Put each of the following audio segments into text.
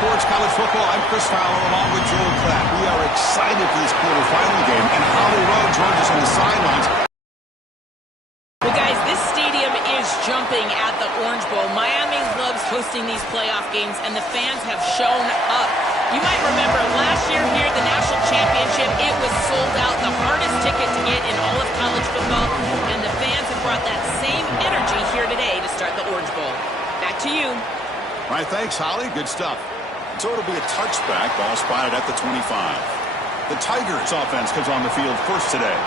Sports College Football. I'm Chris Fowler along with Joel Klatt. We are excited for this quarterfinal game, and Holly Rowe joins us on the sidelines. Well, guys, this stadium is jumping at the Orange Bowl. Miami loves hosting these playoff games, and the fans have shown up. You might remember last year here at the National Championship, it was sold out, the hardest ticket to get in all of college football, and the fans have brought that same energy here today to start the Orange Bowl. Back to you. All right, thanks, Holly. Good stuff. So it'll be a touchback, ball spotted at the 25. The Tigers offense comes on the field first today.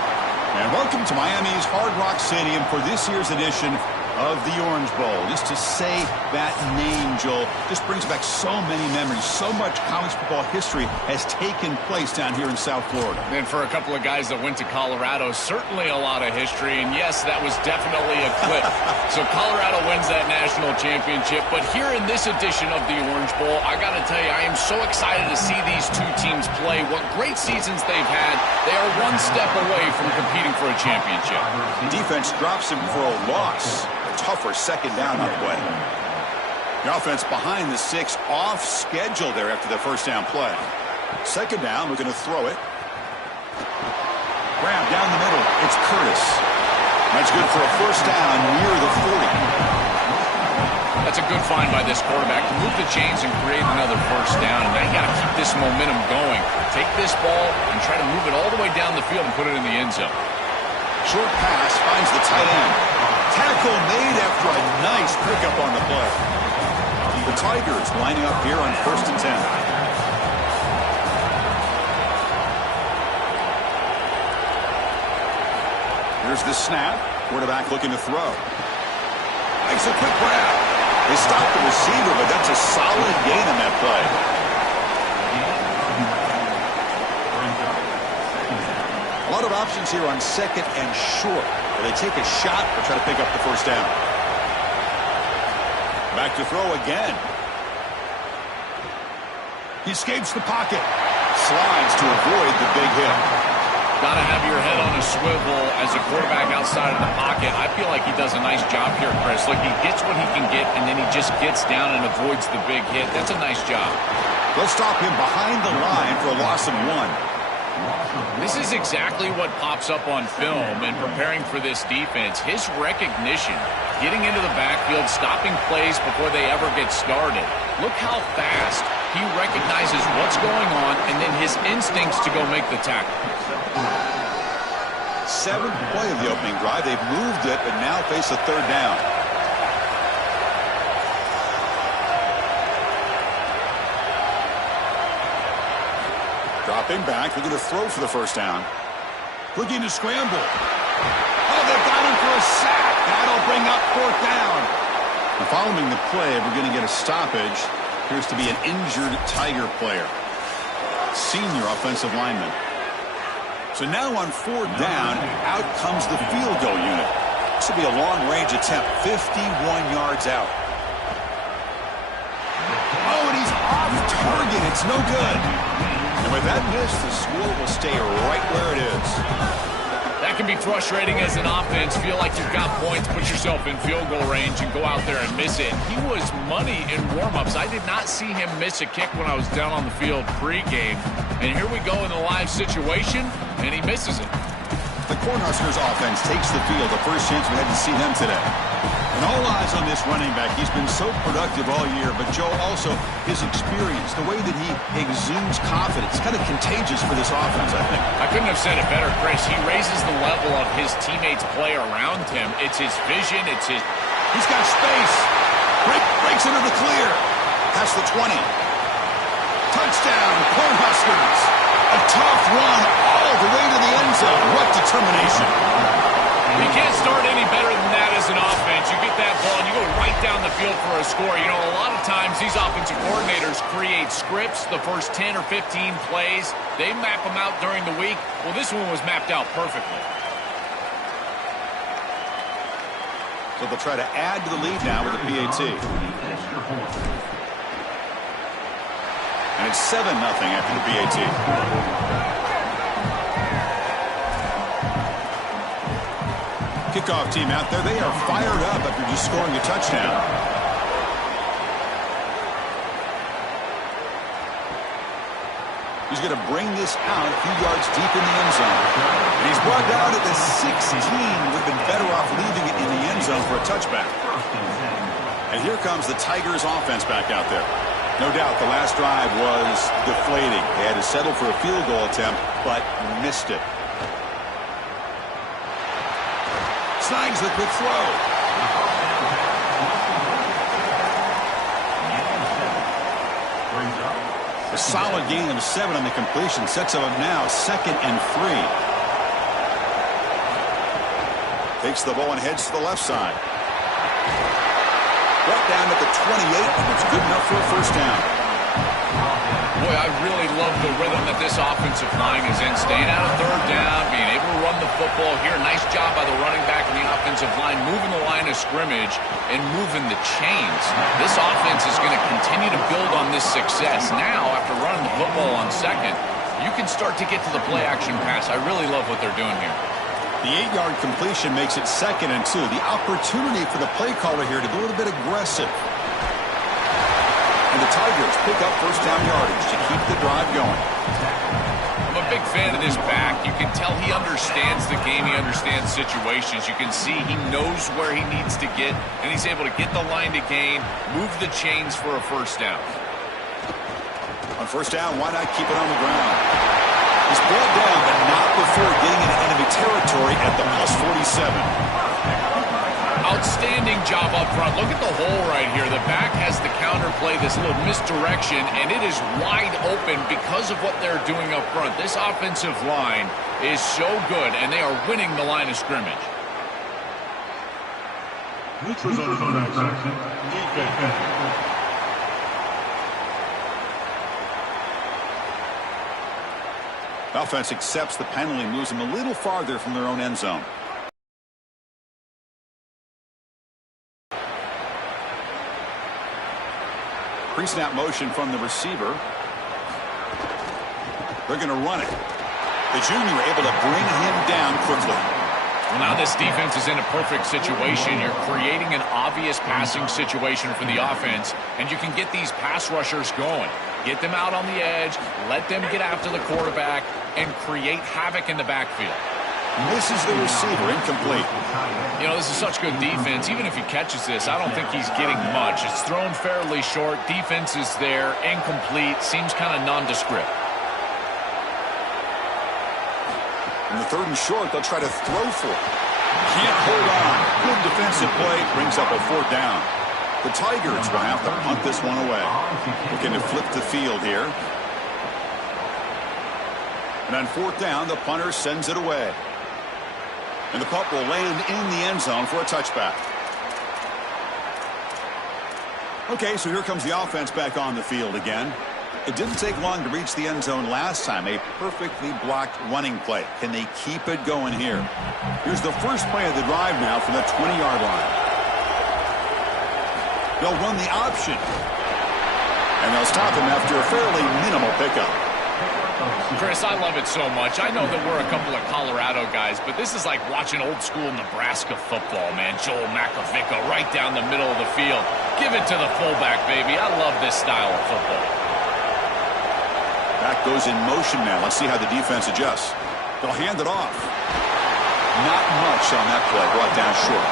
And welcome to Miami's Hard Rock Stadium for this year's edition of the Orange Bowl. Just to say that name, Joel, just brings back so many memories. So much college football history has taken place down here in South Florida. And for a couple of guys that went to Colorado, certainly a lot of history. And yes, that was definitely a clip. So Colorado wins that national championship. But here in this edition of the Orange Bowl, I got to tell you, I am so excited to see these two teams play. What great seasons they've had. They are one step away from competing for a championship. The defense drops him for a loss. Tougher second down on the way. The offense behind the 6, off schedule there after the first down play. Second down, we're going to throw it. Grab down the middle. It's Curtis. That's good for a first down near the 40. That's a good find by this quarterback to move the chains and create another first down. And now you got to keep this momentum going. Take this ball and try to move it all the way down the field and put it in the end zone. Short pass finds the tight end. Tackle made after a nice pickup on the play. The Tigers lining up here on 1st and 10. Here's the snap. Quarterback looking to throw. Makes a quick grab. They stop the receiver, but that's a solid gain on that play. A lot of options here on 2nd and short. Will they take a shot or try to pick up the first down? Back to throw again. He escapes the pocket. Slides to avoid the big hit. Got to have your head on a swivel as a quarterback outside of the pocket. I feel like he does a nice job here, Chris. Look, he gets what he can get, and then he just gets down and avoids the big hit. That's a nice job. They'll stop him behind the line for a loss of 1. This is exactly what pops up on film in preparing for this defense. His recognition, getting into the backfield, stopping plays before they ever get started. Look how fast he recognizes what's going on and then his instincts to go make the tackle. 7th play of the opening drive. They've moved it, but now face a third down. Dropping back, looking to throw for the first down. Looking to scramble. Oh, they've got him for a sack. That'll bring up 4th down. And following the play, we're going to get a stoppage. Appears to be an injured Tiger player. Senior offensive lineman. So now on 4th down, out comes the field goal unit. This will be a long-range attempt, 51 yards out. Oh, and he's off target. It's no good. And with that miss, the score will stay right where it is. That can be frustrating as an offense. Feel like you've got points, put yourself in field goal range, and go out there and miss it. He was money in warm-ups. I did not see him miss a kick when I was down on the field pregame. And here we go in the live situation, and he misses it. The Cornhuskers offense takes the field. The first chance we had to see them today. And all eyes on this running back. He's been so productive all year, but Joe, also his experience, the way that he exudes confidence, kind of contagious for this offense, I think. I couldn't have said it better, Chris. He raises the level of his teammates' play around him. It's his vision. It's his... He's got space. Breaks into the clear. Past the 20. Touchdown, Cornhuskers. A tough run all the way to the end zone. What determination. You can't start any better than that as an offense. You get that ball and you go right down the field for a score. You know, a lot of times these offensive coordinators create scripts, the first 10 or 15 plays. They map them out during the week. Well, this one was mapped out perfectly. So they'll try to add to the lead now with the PAT. And it's 7-0 after the PAT. Kickoff team out there. They are fired up after just scoring a touchdown. He's going to bring this out a few yards deep in the end zone. And he's brought down at the 16. Would have been better off leaving it in the end zone for a touchback. And here comes the Tigers offense back out there. No doubt the last drive was deflating. They had to settle for a field goal attempt, but missed it. Snags the quick throw. A solid gain of 7 on the completion sets him up now 2nd and 3. Takes the ball and heads to the left side. Brought down at the 28, and it's good enough for a first down. Boy, I really love the rhythm that this offensive line is in. Staying out of third down, being able to run the football here. Nice job by the running back and the offensive line, moving the line of scrimmage and moving the chains. This offense is going to continue to build on this success. Now, after running the football on 2nd, you can start to get to the play-action pass. I really love what they're doing here. The 8-yard completion makes it 2nd and 2. The opportunity for the play caller here to be a little bit aggressive. And the Tigers pick up first down yardage to keep the drive going. I'm a big fan of this back. You can tell he understands the game. He understands situations. You can see he knows where he needs to get, and he's able to get the line to gain, move the chains for a first down. On first down, why not keep it on the ground? He's brought down, but not before getting into enemy territory at the +47. Outstanding job up front. Look at the hole right here. The back has the counter play, this little misdirection, and it is wide open because of what they're doing up front. This offensive line is so good, and they are winning the line of scrimmage. Offense accepts the penalty and moves them a little farther from their own end zone. Pre-snap motion from the receiver. They're going to run it. The junior able to bring him down quickly. Well, now this defense is in a perfect situation. You're creating an obvious passing situation for the offense, and you can get these pass rushers going. Get them out on the edge, let them get after the quarterback, and create havoc in the backfield. Misses the receiver, incomplete. You know, this is such good defense. Even if he catches this, I don't think he's getting much. It's thrown fairly short. Defense is there, incomplete, seems kind of nondescript. In the 3rd and short, they'll try to throw for it. Can't hold on. Good defensive play, brings up a 4th down. The Tigers will have to punt this one away. Looking to flip the field here. And on 4th down, the punter sends it away. And the punt will land in the end zone for a touchback. Okay, so here comes the offense back on the field again. It didn't take long to reach the end zone last time. A perfectly blocked running play. Can they keep it going here? Here's the first play of the drive now from the 20-yard line. They'll run the option. And they'll stop him after a fairly minimal pickup. Chris, I love it so much. I know that we're a couple of Colorado guys, but this is like watching old school Nebraska football, man. Joel Makovica right down the middle of the field. Give it to the fullback, baby. I love this style of football. Back goes in motion now. Let's see how the defense adjusts. They'll hand it off. Not much on that play. Brought down short.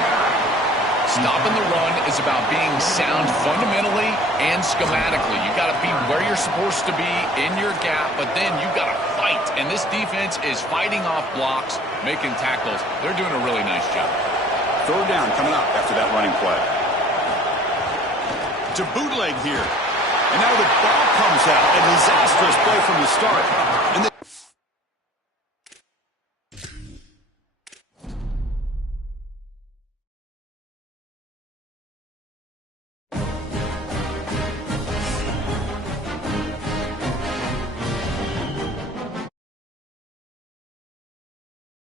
Stopping the run is about being sound fundamentally and schematically. You got to be where you're supposed to be in your gap, but then you got to fight. And this defense is fighting off blocks, making tackles. They're doing a really nice job. 3rd down coming up after that running play. To bootleg here. And now the ball comes out. A disastrous play from the start. And the